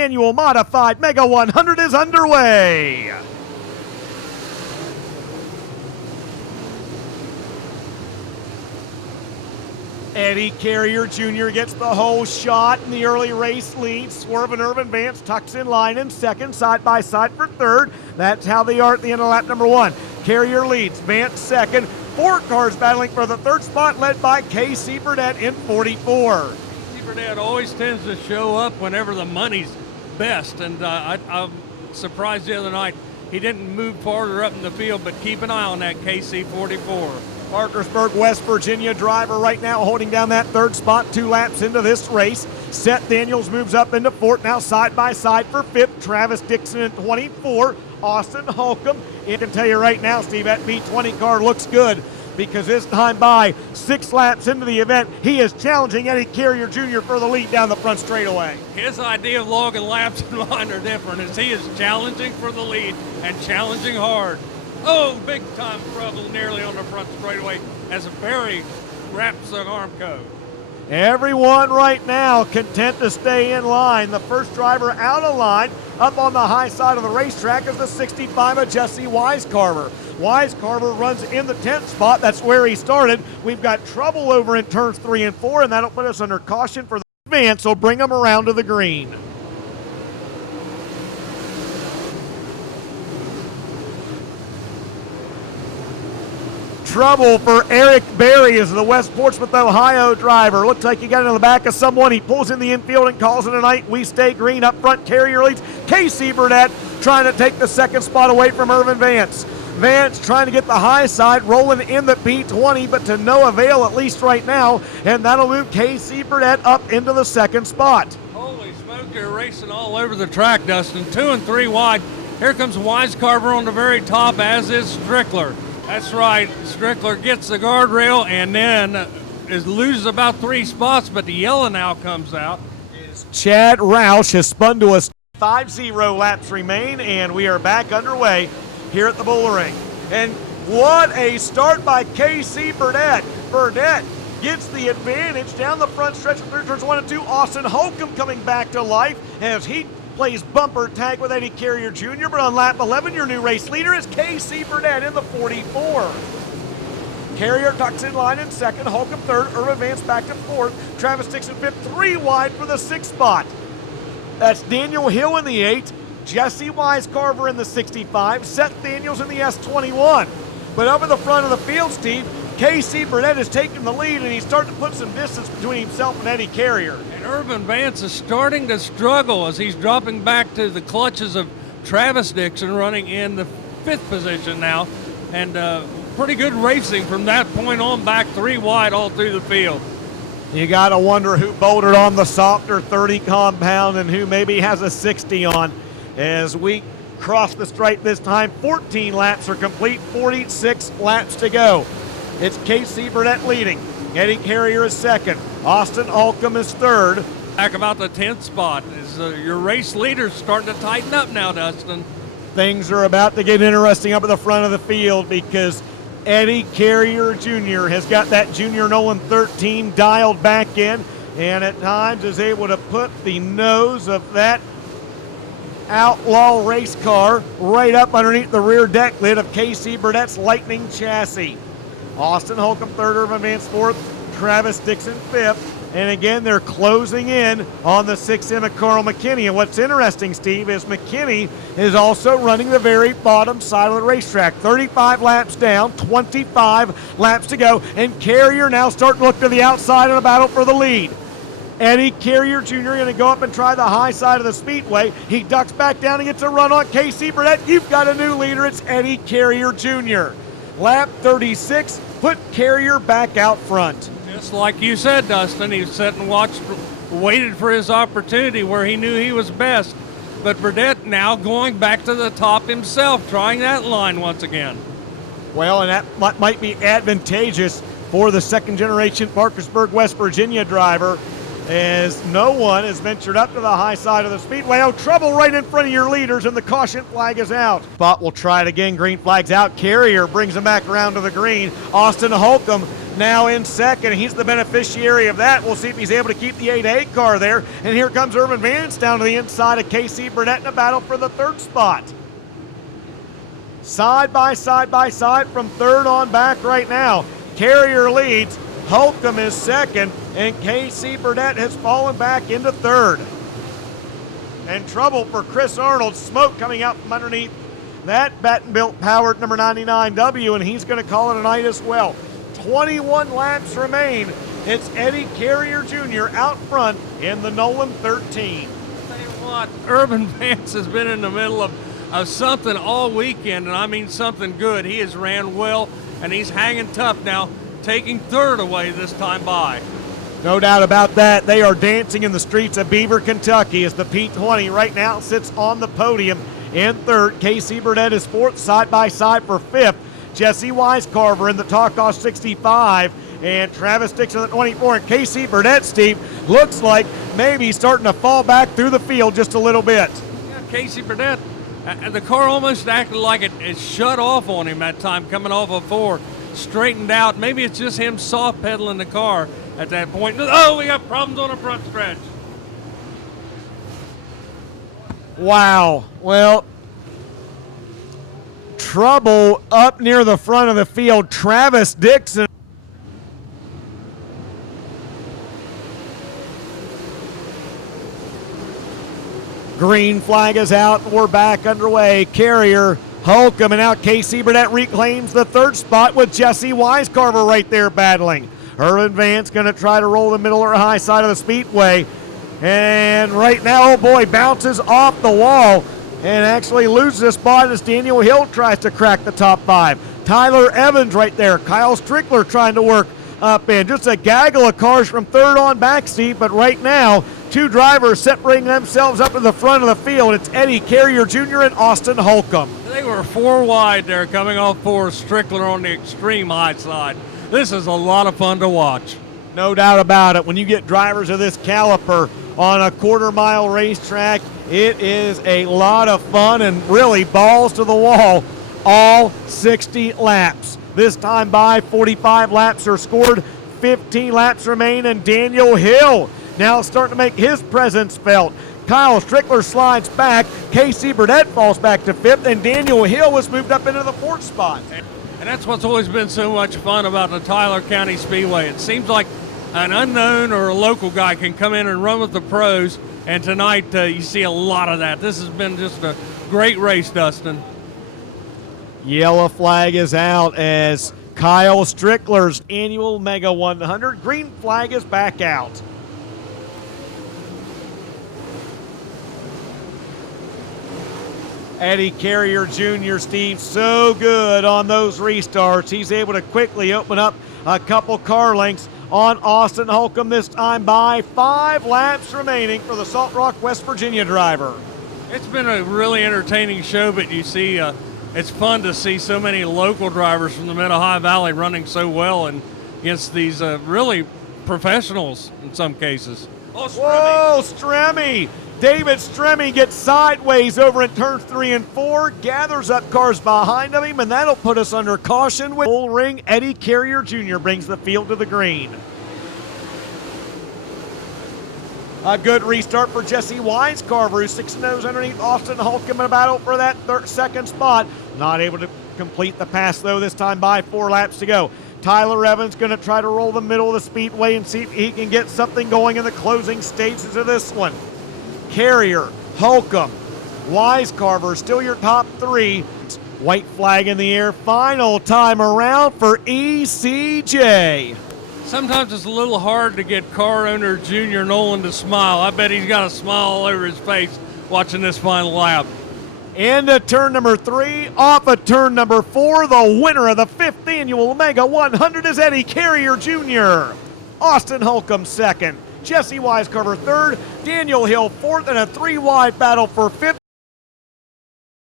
Annual Modified Mega 100 is underway. Eddie Carrier Jr. gets the whole shot in the early race lead. Swerving Irvin Vance tucks in line in second, side by side for third. That's how they are at the end of lap number one. Carrier leads, Vance second. Four cars battling for the third spot, led by Casey Burnett in 44. Casey Burnett always tends to show up whenever the money's best, and I'm surprised the other night he didn't move farther up in the field, but keep an eye on that KC 44. Parkersburg, West Virginia driver right now holding down that third spot 2 laps into this race. Seth Daniels moves up into fourth, now side by side for fifth. Travis Dixon in 24. Austin Holcomb. I can tell you right now, Steve, that B20 car looks good because this time by 6 laps into the event, he is challenging Eddie Carrier Jr. for the lead down the front straightaway. His idea of logging laps in line are different, as he is challenging for the lead and challenging hard. Oh, big time trouble nearly on the front straightaway as Barry wraps the arm code. Everyone right now content to stay in line. The first driver out of line up on the high side of the racetrack is the 65 of Jesse Wisecarver. Wisecarver runs in the 10th spot. That's where he started. We've got trouble over in turns 3 and 4, and that'll put us under caution for the advance, so bring them around to the green. Trouble for Eric Berry as the West Portsmouth, Ohio driver. Looks like he got into the back of someone. He pulls in the infield and calls it a night. We stay green. Up front, Carrier leads. Casey Burnett trying to take the second spot away from Irvin Vance. Vance trying to get the high side, rolling in the P20, but to no avail, at least right now. And that'll move Casey Burnett up into the second spot. Holy smoke, they're racing all over the track, Dustin. 2 and 3 wide. Here comes Wisecarver on the very top, as is Strickler. That's right, Strickler gets the guardrail and then loses about 3 spots, but the yellow now comes out. Chad Roush has spun to us. 5-0 laps remain, and we are back underway here at the Bullring. And what a start by Casey Burnett. Burnett gets the advantage down the front stretch of third turns 1 and 2. Austin Holcomb coming back to life as he plays bumper tag with Eddie Carrier Jr., but on lap 11, your new race leader is Casey Burnett in the 44. Carrier tucks in line in second, Holcomb third, Irvin Vance back to fourth, Travis Dixon fifth, 3 wide for the 6th spot. That's Daniel Hill in the 8, Jesse Wisecarver in the 65, Seth Daniels in the S21. But over the front of the field, Steve, Casey Burnett is taking the lead, and he's starting to put some distance between himself and Eddie Carrier. And Irvin Vance is starting to struggle as he's dropping back to the clutches of Travis Dixon, running in the 5th position now. And pretty good racing from that point on, back 3 wide all through the field. You got to wonder who bolted on the softer 30 compound and who maybe has a 60 on as we cross the stripe this time. 14 laps are complete, 46 laps to go. It's Casey Burnett leading. Eddie Carrier is second. Austin Holcomb is third. Back about the 10th spot. Your race leader's starting to tighten up now, Dustin. Things are about to get interesting up at the front of the field because Eddie Carrier Jr. has got that Junior Nolan 13 dialed back in, and at times is able to put the nose of that outlaw race car right up underneath the rear deck lid of Casey Burnett's Lightning chassis. Austin Holcomb third, Irvin Vance fourth, Travis Dixon fifth, and again they're closing in on the 6M of Carl McKinney. And what's interesting, Steve, is McKinney is also running the very bottom side of the racetrack. 35 laps down, 25 laps to go, and Carrier now starting to look to the outside in a battle for the lead. Eddie Carrier Jr. going to go up and try the high side of the Speedway. He ducks back down and gets a run on Casey Burnett. You've got a new leader. It's Eddie Carrier Jr. Lap 36, put Carrier back out front. Just like you said, Dustin, he sat and watched, waited for his opportunity where he knew he was best. But Burnett now going back to the top himself, trying that line once again. Well, and that might be advantageous for the second-generation Parkersburg, West Virginia driver, as no one has ventured up to the high side of the speedway. Oh, trouble right in front of your leaders, and the caution flag is out. Spot will try it again. Green flag's out. Carrier brings him back around to the green. Austin Holcomb now in second. He's the beneficiary of that. We'll see if he's able to keep the 8A car there. And here comes Urban Vance down to the inside of Casey Burnett in a battle for the third spot. Side by side from third on back right now. Carrier leads. Holcomb is second, and Casey Burnett has fallen back into third. And trouble for Chris Arnold. Smoke coming out from underneath that Battenbuilt powered number 99W, and he's going to call it a night as well. 21 laps remain. It's Eddie Carrier Jr. out front in the Nolan 13. Tell you what, Urban Vance has been in the middle of something all weekend, and I mean something good. He has ran well, and he's hanging tough now, taking third away this time by. No doubt about that. They are dancing in the streets of Beaver, Kentucky as the P20 right now sits on the podium in third. Casey Burnett is fourth, side by side for fifth. Jesse Wisecarver in the Talkoff 65 and Travis Dixon at 24. And Casey Burnett, Steve, looks like maybe starting to fall back through the field just a little bit. Yeah, Casey Burnett, the car almost acted like it shut off on him that time coming off of four. Straightened out. Maybe it's just him soft pedaling the car at that point. Oh, we got problems on the front stretch. Wow. Well, trouble up near the front of the field. Travis Dixon. Green flag is out. We're back underway. Carrier, Holcomb, and now Casey Burnett reclaims the third spot with Jesse Wisecarver right there battling. Urban Vance going to try to roll the middle or high side of the speedway. And right now, oh boy, bounces off the wall and actually loses a spot as Daniel Hill tries to crack the top five. Tyler Evans right there. Kyle Strickler trying to work up in. Just a gaggle of cars from third on back, Steve, but right now, two drivers separating themselves up to the front of the field. It's Eddie Carrier Jr. and Austin Holcomb. They were four wide there coming off four. Strickler on the extreme high side. This is a lot of fun to watch. No doubt about it. When you get drivers of this caliber on a quarter-mile racetrack, it is a lot of fun and really balls to the wall all 60 laps. This time by 45 laps are scored, 15 laps remain, and Daniel Hill now starting to make his presence felt. Kyle Strickler slides back, Casey Burnett falls back to fifth, and Daniel Hill was moved up into the fourth spot. And that's what's always been so much fun about the Tyler County Speedway. It seems like an unknown or a local guy can come in and run with the pros, and tonight you see a lot of that. This has been just a great race, Dustin. Yellow flag is out as Kyle Strickler's annual Mega 100. Green flag is back out. Eddie Carrier Jr., Steve, so good on those restarts. He's able to quickly open up a couple car lengths on Austin Holcomb this time by 5 laps remaining for the Salt Rock, West Virginia driver. It's been a really entertaining show, but you see, it's fun to see so many local drivers from the Mid-Ohio Valley running so well and against these really professionals in some cases. Oh, whoa, Stremme! David Stremme gets sideways over in turns 3 and 4, gathers up cars behind of him, and that'll put us under caution. With full ring, Eddie Carrier Jr. brings the field to the green. A good restart for Jesse Wisecarver, who 6-0 underneath Austin Holcomb in a battle for that second spot. Not able to complete the pass, though, this time by 4 laps to go. Tyler Evans going to try to roll the middle of the speedway and see if he can get something going in the closing stages of this one. Carrier, Holcomb, Wisecarver, still your top 3. White flag in the air, final time around for ECJ. Sometimes it's a little hard to get car owner Junior Nolan to smile. I bet he's got a smile all over his face watching this final lap. Into turn number 3, off of turn number 4, the winner of the 5th annual Mega 100 is Eddie Carrier Jr. Austin Holcomb second. Jesse Wisecarver third, Daniel Hill fourth, and a 3-wide battle for 5th